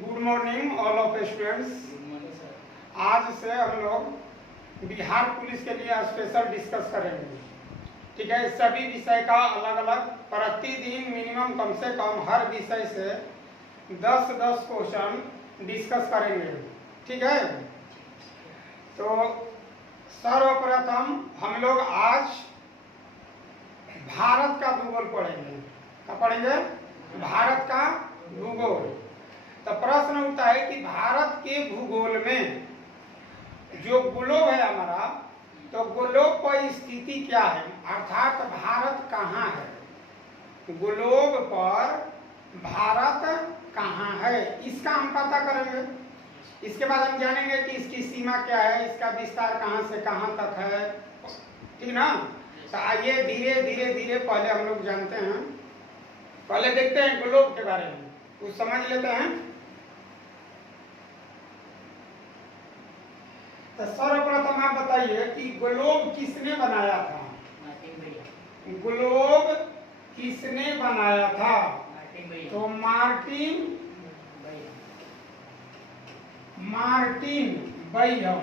Good morning all of students. आज से हम लोग बिहार पुलिस के लिए स्पेशल डिस्कस करेंगे। ठीक है, सभी विषय का अलग अलग प्रतिदिन मिनिमम कम से कम हर विषय से 10-10 क्वेश्चन डिस्कस करेंगे। ठीक है, तो सर्वप्रथम हम लोग आज भारत का भूगोल पढ़ेंगे। क्या पढ़ेंगे? भारत का भूगोल। तो प्रश्न उठता है कि भारत के भूगोल में जो ग्लोब है हमारा, तो ग्लोब पर स्थिति क्या है, अर्थात भारत कहाँ है, ग्लोब पर भारत कहाँ है, इसका हम पता करेंगे। इसके बाद हम जानेंगे कि इसकी सीमा क्या है, इसका विस्तार कहाँ से कहाँ तक है। ठीक ना? तो आइए धीरे धीरे धीरे पहले हम लोग जानते हैं, पहले देखते हैं ग्लोब के बारे में, कुछ समझ लेते हैं। तो सर्वप्रथम आप बताइए कि ग्लोब किसने बनाया था? ग्लोब किसने बनाया था? तो मार्टिन बैयम।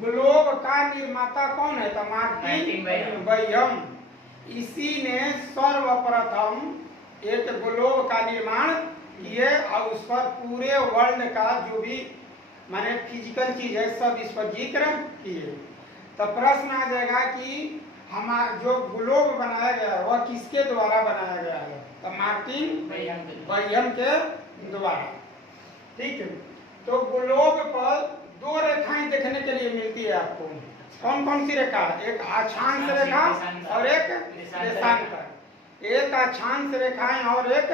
ग्लोब का निर्माता कौन है? तो मार्टिन बैयम। इसी ने सर्वप्रथम एक ग्लोब का निर्माण किए और उस पर पूरे वर्ल्ड का जो भी माने फिजिकल चीज है सब इस पर जिक्र किए। तो प्रश्न आ जाएगा कि हमारा जो ग्लोब बनाया गया है वह किसके द्वारा बनाया गया है? तो मार्टिन बैयम के द्वारा। ठीक है, तो ग्लोब पर दो रेखाएं देखने के लिए मिलती है आपको। कौन कौन सी रेखा? एक अक्षांश रेखा और एक देशांतर। एक अक्षांश रेखाएं और एक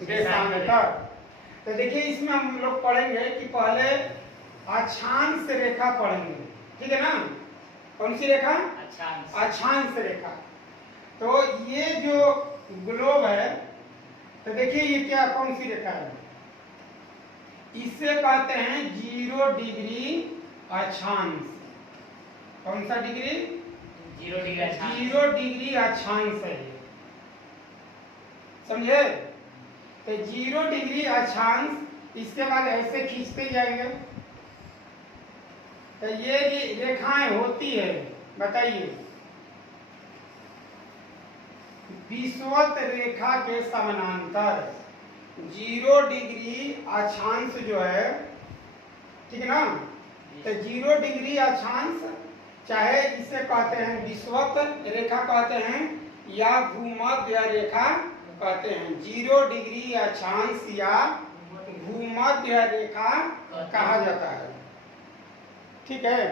देशांतर। तो देखिए इसमें हम लोग पढ़ेंगे कि पहले अक्षांश रेखा पढ़ेंगे। ठीक है ना? कौन सी रेखा? अक्षांश रेखा। तो ये जो ग्लोब है, तो देखिए ये क्या कौन सी रेखा है? इसे कहते हैं 0 डिग्री अक्षांश। कौन सा डिग्री? 0 डिग्री अक्षांश है, समझे? तो 0 डिग्री अक्षांश। इसके बाद ऐसे खींचते जाएंगे तो ये रेखाएं होती है, बताइए, विषुवत रेखा के समानांतर 0 डिग्री अक्षांश जो है, ठीक है ना? तो 0 डिग्री अक्षांश, चाहे इसे कहते हैं विषुवत रेखा कहते हैं या भूमध्य रेखा कहते हैं। 0 डिग्री अक्षांश या भूमध्य रेखा कहा जाता है। ठीक है,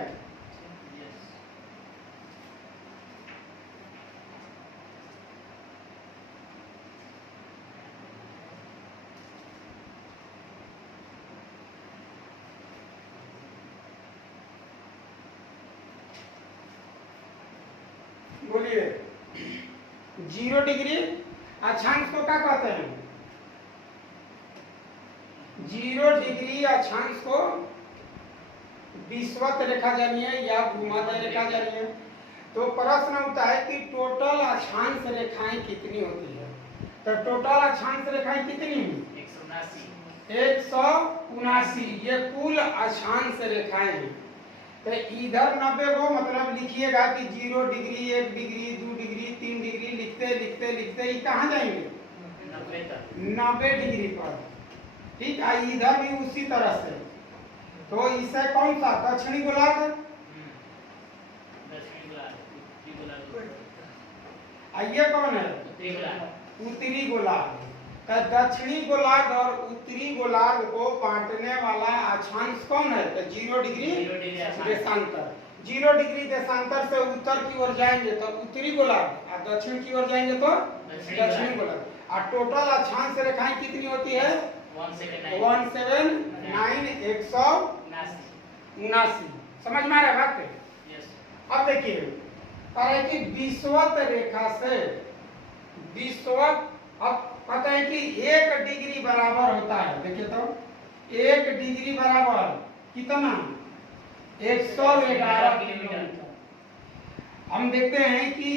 बोलिए। 0 डिग्री अक्षांश को क्या कहते हैं? 0 डिग्री अक्षांश को विषुवत रेखा जानिए या भूमध्य रेखा जानिए। तो प्रश्न उठता है कि टोटल अक्षांश रेखाएं कितनी होती है? तो टोटल अक्षांश रेखाएं कितनी? 179। ये कुल अक्षांश रेखाएं हैं। तो इधर 90 को मतलब लिखिएगा कि 0 डिग्री 1 डिग्री 2 डिग्री 3 डिग्री लिखते लिखते लिखते ही कहाँ जाएंगे? 90 डिग्री पर। ठीक है, इधर भी उसी तरह से। तो इसे कौन सा? दक्षिणी गोलार्ध। ये कौन है? उत्तरी गोलार्ध। तो दक्षिणी गोलार्ध और उत्तरी गोलार्ध को बांटने वाला अक्षांश कौन है? तो 0 डिग्री देशांतर। 0 डिग्री देशांतर से उत्तर की ओर जाएंगे तो उत्तरी गोलार्ध और दक्षिण की ओर जाएंगे तो दक्षिणी गोलार्ध। और टोटल अक्षांश रेखाएं कितनी होती है? 179। समझ में आ रहा है बात? अब देखिए कि विषुवत रेखा से विषुवत, अब पता है कि 1 डिग्री बराबर होता है। देखिए तो 1 डिग्री बराबर कितना? 111 किलोमीटर। हम देखते हैं कि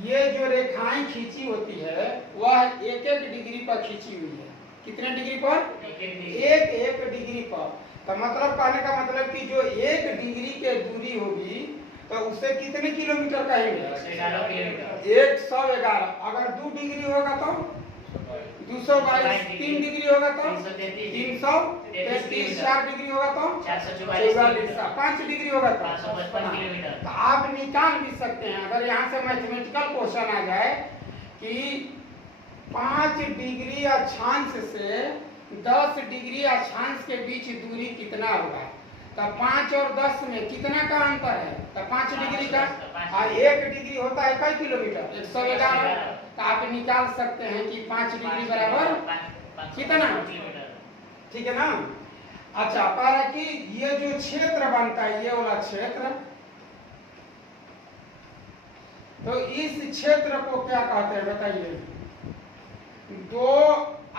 ये जो रेखाएं खींची होती है वह एक एक डिग्री पर खींची हुई है। कितने डिग्री पर? एक एक डिग्री पर। तो मतलब कहने का मतलब कि जो एक डिग्री के दूरी होगी तो उसे कितने किलोमीटर कहेंगे? 111। अगर 2 डिग्री होगा तो 222, 3 डिग्री होगा तो 333, 4 डिग्री होगा तो 444, 5 डिग्री होगा तो 555। तो आप निकाल भी सकते हैं। अगर यहाँ से मैथमेटिकल क्वेश्चन आ जाए कि 5 डिग्री अक्षांश से 10 डिग्री अक्षांश के बीच दूरी कितना होगा, तो 5 और 10 में कितना का अंतर है? तो 5 डिग्री का। और 1 डिग्री होता है कई किलोमीटर? 111। तो आप निकाल सकते हैं कि 5 डिग्री बराबर कितना? ठीक है ना। अच्छा, कह रहा कि ये जो क्षेत्र बनता है, ये वाला क्षेत्र, तो इस क्षेत्र को क्या कहते हैं बताइए? दो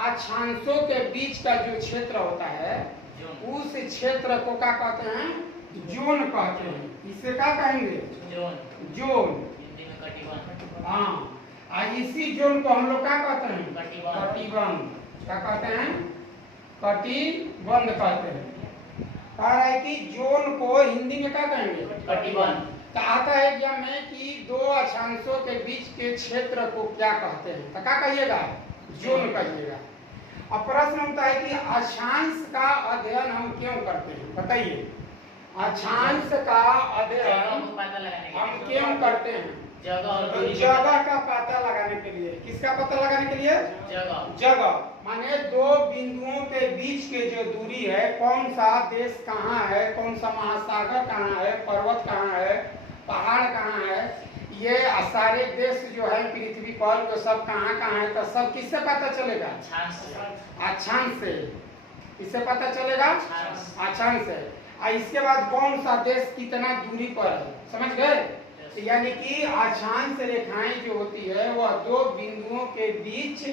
अक्षांशों के बीच का जो क्षेत्र होता है उस क्षेत्र को क्या कहते हैं? जोन कहते हैं। इसे क्या कहेंगे? जोन। हाँ, इसी जोन को हम लोग क्या कहते हैं? कटिबंध। क्या कहते हैं? कटिबंध कहते हैं। कह रहा है कि जोन को हिंदी में क्या कहेंगे? कटिबंध। तो आता है एग्जाम में कि दो अक्षांशों के बीच के क्षेत्र को क्या कहते हैं? तो क्या कहिएगा? जोन कहिएगा। अब प्रश्न होता है कि अक्षांश का अध्ययन हम क्यों करते हैं? बताइए, अक्षांश का अध्ययन हम क्यों करते हैं? जगह का पता लगाने के लिए। किसका पता लगाने के लिए? जगह माने दो बिंदुओं के बीच के जो दूरी है, कौन सा देश कहाँ है, कौन सा महासागर कहाँ है, पर्वत कहाँ है, पहाड़ कहाँ है, ये सारे देश जो है पृथ्वी पर वो सब कहाँ कहाँ है, तो सब किससे पता चलेगा? अक्षांश से। किससे पता चलेगा? अक्षांश से। और इसके बाद कौन सा देश कितना दूरी पर है, समझ गए? यानी कि अक्षांश रेखाएं जो होती है वह दो बिंदुओं के बीच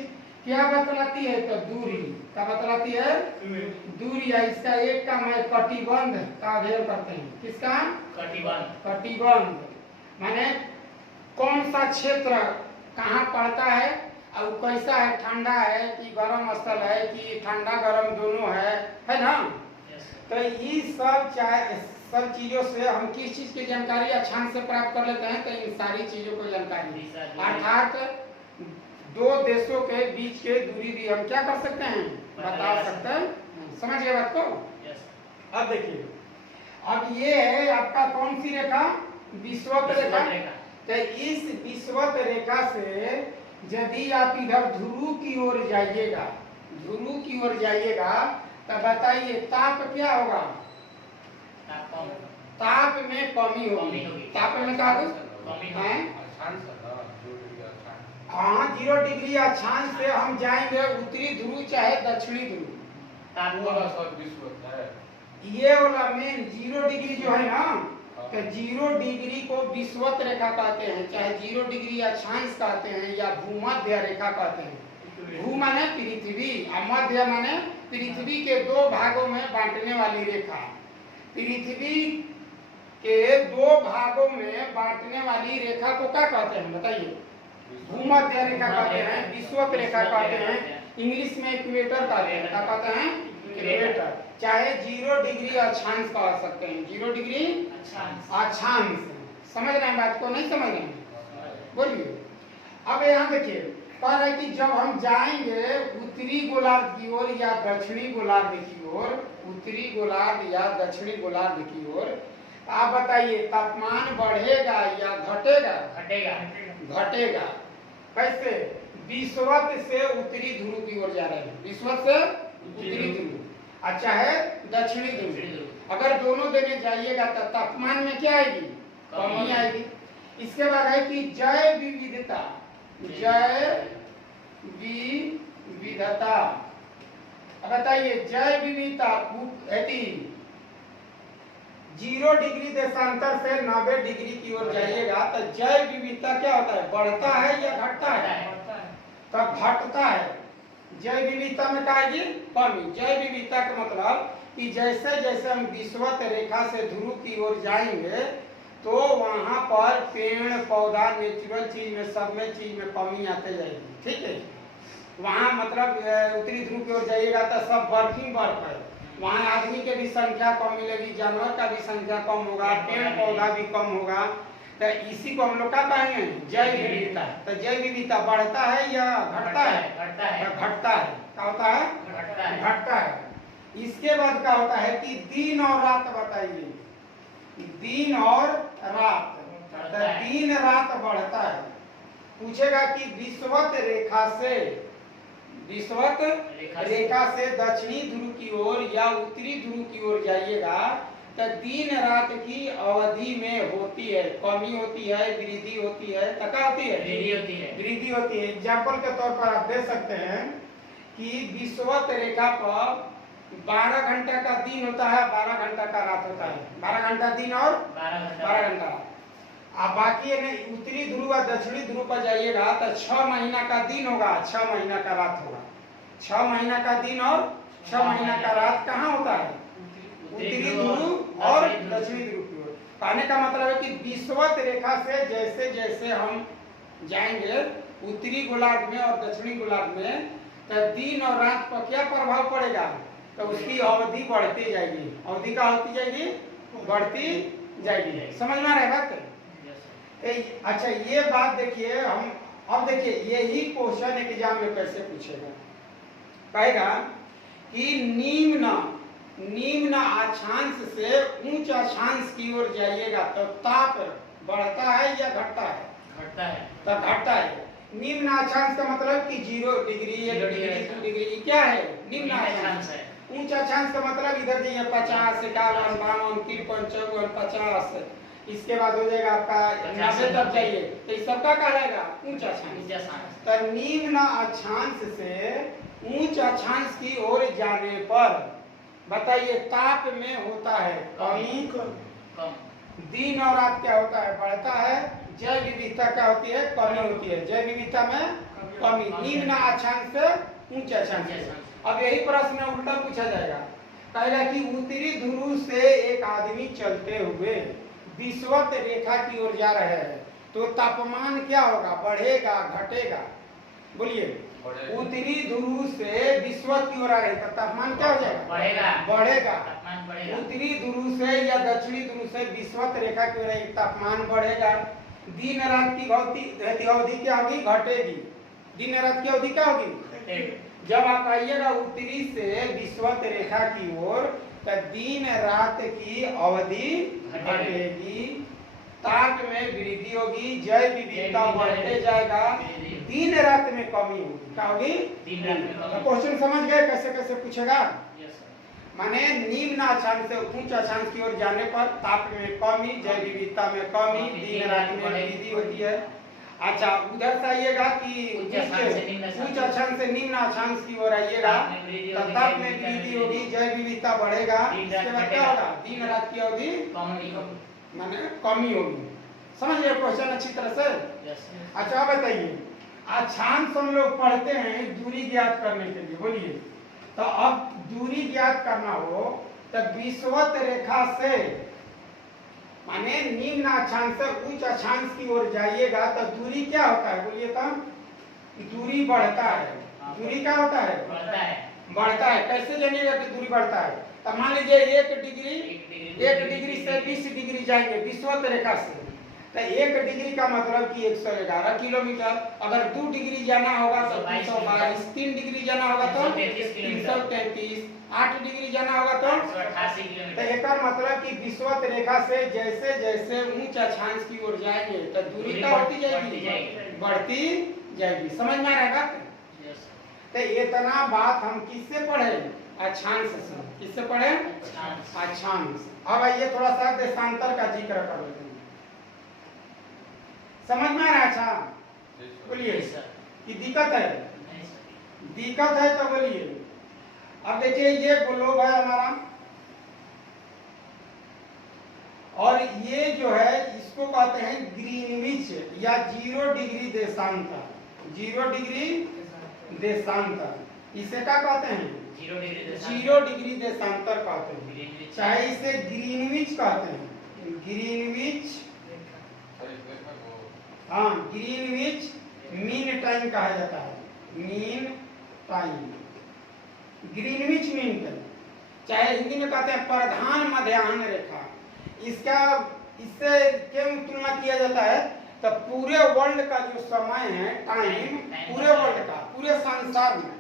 क्या बतलाती है? तो दूरी। क्या बतलाती है? दूरी। है इसका एक का मैं कटिबंध का अध्ययन करते हैं। किसका? कटिबंध। कटिबंध माने कौन सा क्षेत्र कहाँ पड़ता है और कैसा है, ठंडा है कि गर्म स्थल है कि ठंडा गर्म दोनों है ना। तो ये सब चीजों से हम किस चीज की जानकारी अक्षांश से प्राप्त कर लेते हैं? तो इन सारी चीजों को जानकारी, अर्थात दो देशों के बीच के दूरी भी हम क्या कर सकते हैं? बता सकते हैं। समझ गए बात को? अब देखिए, अब ये है आपका कौन सी रेखा? विषुवत रेखा। तो इस विषुवत रेखा से यदि आप इधर ध्रुव की ओर जाइएगा, ध्रुव की ओर जाइएगा, तो बताइए ताप क्या होगा? ताप में कमी होगी। ताप में क्या है? हाँ, 0 डिग्री अक्षांश से हम जाएंगे उत्तरी ध्रुव चाहे दक्षिणी ध्रुव। ये वाला मेन 0 डिग्री जो है ना, तो 0 डिग्री को विषुवत रेखा कहते हैं, चाहे 0 डिग्री अक्षांश कहते हैं या भूमध्य रेखा कहते हैं। भू माने पृथ्वी और मध्य माने पृथ्वी के दो भागों में बांटने वाली रेखा। पृथ्वी के दो भागों में बांटने वाली रेखा को क्या कहते हैं बताइए? भूमध्य रेखा कहते हैं, विषुवत रेखा कहते हैं, इंग्लिश में इक्वेटर कहते हैं। क्या कहते हैं? इक्वेटर। चाहे 0 डिग्री अक्षांश कह सकते हैं। 0 डिग्री अक्षांश। समझ रहे हैं बात को? नहीं समझ रहे हैं? बोलिए। अब यहाँ देखिए, कह रहा है कि जब हम जाएंगे उत्तरी गोलार्ध की ओर या दक्षिणी गोलार्ध की ओर, उत्तरी गोलार्ध या दक्षिणी गोलार्ध की ओर, आप बताइए तापमान बढ़ेगा या घटेगा? घटेगा। कैसे? विषुवत से उत्तरी ध्रुव की ओर जा रहे हैं, विषुवत से उत्तरी ध्रुव, अच्छा है दक्षिणी ध्रुव। अगर दोनों देने जाइएगा तो तापमान में क्या आएगी? कमी आएगी। इसके बाद है कि जैव विविधता, जैव विविधता। अब बताइए जैव विविधता 0 डिग्री देशांतर से 90 डिग्री की ओर जाइएगा तो जैव विविधता क्या होता है? बढ़ता है या घटता है? तो घटता है। जैव विविधता में क्या आएगी? कमी। जैव विविधता का मतलब कि जैसे जैसे हम विषुवत रेखा से ध्रुव की ओर जाएंगे तो वहां पर पेड़ पौधा नेचुरल चीज में सब में चीज में कमी आते जाएगी। ठीक है, वहां मतलब उत्तरी ध्रुव की ओर जाइएगा तो सब बर्फी बर्फ है, वहां आदमी के भी संख्या कम मिलेगी, जानवर का भी संख्या कम होगा, पेड़ पौधा भी कम होगा। तो इसी को हम लोग क्या कहेंगे, जैव विविधता। तो जैव विविधता बढ़ता है या घटता है? घटता है। क्या होता है? घटता है। इसके बाद क्या होता है कि दिन और रात बताइए, दिन और रात। तो दिन रात बढ़ता है। पूछेगा कि विषुवत रेखा से दक्षिणी ध्रुव की ओर या उत्तरी ध्रुव की ओर जाइएगा तो दिन रात की अवधि में होती है, कमी होती है, वृद्धि होती है। तो क्या होती है? वृद्धि होती है। एग्जाम्पल के तौर पर आप दे सकते हैं कि विषुवत रेखा पर 12 घंटा का दिन होता है, 12 घंटा का रात होता है। 12 घंटा दिन और 12 घंटा। अब बाकी है नहीं, उत्तरी ध्रुव और दक्षिणी ध्रुव पर जाइएगा तो 6 महीना का दिन होगा, 6 महीना का रात होगा। 6 महीना का दिन और 6 महीना का रात कहाँ होता है? उत्तरी ध्रुव और दक्षिणी ध्रुव की ओर। कहने का मतलब है कि विषुवत रेखा से जैसे जैसे हम जाएंगे उत्तरी गोलार्ध में और दक्षिणी गोलार्ध में, तो दिन और रात पर क्या प्रभाव पड़ेगा? तो उसकी अवधि बढ़ती जाएगी। अवधि का होती जाएगी, बढ़ती जाएगी। समझ में आ रहा है बात? अच्छा, ये बात देखिए। हम अब देखिए यही क्वेश्चन एग्जाम में कैसे पूछेगा। कहेगा कि निम्न अक्षांश से उच्च अक्षांश की ओर जाइएगा तो ताप बढ़ता है या घटता है? तो घटता है। निम्न अक्षांश का मतलब कि 0 डिग्री, 1 डिग्री, 2 डिग्री, क्या है? निम्न अक्षांश है। ऊंचा अक्षांश का मतलब इधर जाइए 50, 51, 52, 53, 54, 50, इसके बाद हो जाएगा आपका 90 तक जाइए, तो इस सबका कहलाएगा ऊंचा अक्षांश। तो निम्न अक्षांश से उच्च अक्षांश की ओर जाने पर बताइए ताप में होता है कमी, दिन और रात क्या होता है? बढ़ता है। जैव विविधता क्या होती है? कमी होती है। जैव विविधता में कमी, निम्न अक्षांश से ऊंचे अक्षांश। अब यही प्रश्न उल्टा पूछा जाएगा। कहेगा कि उत्तरी ध्रुव से एक आदमी चलते हुए विषुवत रेखा की ओर जा रहे हैं तो तापमान क्या होगा? बढ़ेगा, घटेगा? बोलिए। उत्तरी ध्रुव से विषुवत की ओर आ रहे तो तापमान क्या हो जाएगा? बढ़ेगा। उत्तरी ध्रुव से या दक्षिणी ध्रुव से विषुवत रेखा की ओर तापमान बढ़ेगा। दिन रात की अवधि क्या होगी? घटेगी। दिन रात की अवधि क्या होगी? जब आप आइएगा उत्तरी से विषुवत रेखा की ओर तो दिन रात की अवधि घटेगी, ताप में वृद्धि होगी, जैव विविधता बढ़ते जाएगा, दिन रात में कमी होगी। क्या होगी? क्वेश्चन समझ गए कैसे कैसे पूछेगा? माने निम्न अक्षांश से उच्च अक्षांश की ओर जाने पर ताप में कमी, जैव विविधता में कमी, दिन रात में वृद्धि होती है। अच्छा, उधर से आइएगा कि उच्च अक्षांश से निम्न अक्षांश की ओर आइएगा तो ताप में वृद्धि होगी, जैव विविधता बढ़ेगा। इसके बाद क्या होगा? दिन रात की अवधि माने कमी होगी। समझ गए क्वेश्चन अच्छी तरह से? अच्छा बताइए, अक्षांश हम लोग पढ़ते हैं दूरी ज्ञात करने के लिए। बोलिए। तो अब दूरी ज्ञात करना हो तो विषुवत रेखा से माने निम्न अक्षांश से उच्च अक्षांश की ओर जाइएगा तो दूरी क्या होता है? बोलिए तो। दूरी बढ़ता है। दूरी क्या होता है? बढ़ता है। कैसे जानिएगा कि दूरी बढ़ता है? तो मान लीजिए 1 डिग्री से 20 डिग्री जाएंगे विषुवत रेखा से, तो 1 डिग्री का मतलब कि 111 किलोमीटर। अगर 2 डिग्री जाना होगा तो 222, 3 डिग्री जाना होगा तो 333, 8 डिग्री जाना होगा तो 88 किलोमीटर। तो एक मतलब कि विषुवत रेखा से जैसे जैसे ऊंच अक्षांश की ओर जाएंगे तो दूरी क्या होती जाएगी? बढ़ती जाएगी। समझ में आ रहा है बात? तो इतना बात हम किससे पढ़े? अक्षांश से। किससे पढ़े? अक्षांश। अब आइए थोड़ा सा देशांतर का जिक्र कर लेते हैं। समझ में आ रहा है? अच्छा बोलिए कि दिक्कत है? दिक्कत है तो बोलिए। अब देखिए ये ग्लोब है हमारा और ये जो है इसको कहते हैं ग्रीनविच या 0 डिग्री देशांतर। 0 डिग्री देशांतर इसे क्या कहते हैं? 0 डिग्री देशांतर कहते हैं। चाहे इसे ग्रीनविच कहते हैं, ग्रीनविच हाँ, ग्रीनविच मीन टाइम कहा जाता है, mean time, Greenwich mean time, चाहे हिंदी में कहते हैं प्रधान मध्याह्न रेखा। इससे क्यों तुलना किया जाता है, तो पूरे वर्ल्ड का जो समय है, टाइम, पूरे वर्ल्ड का, पूरे संसार में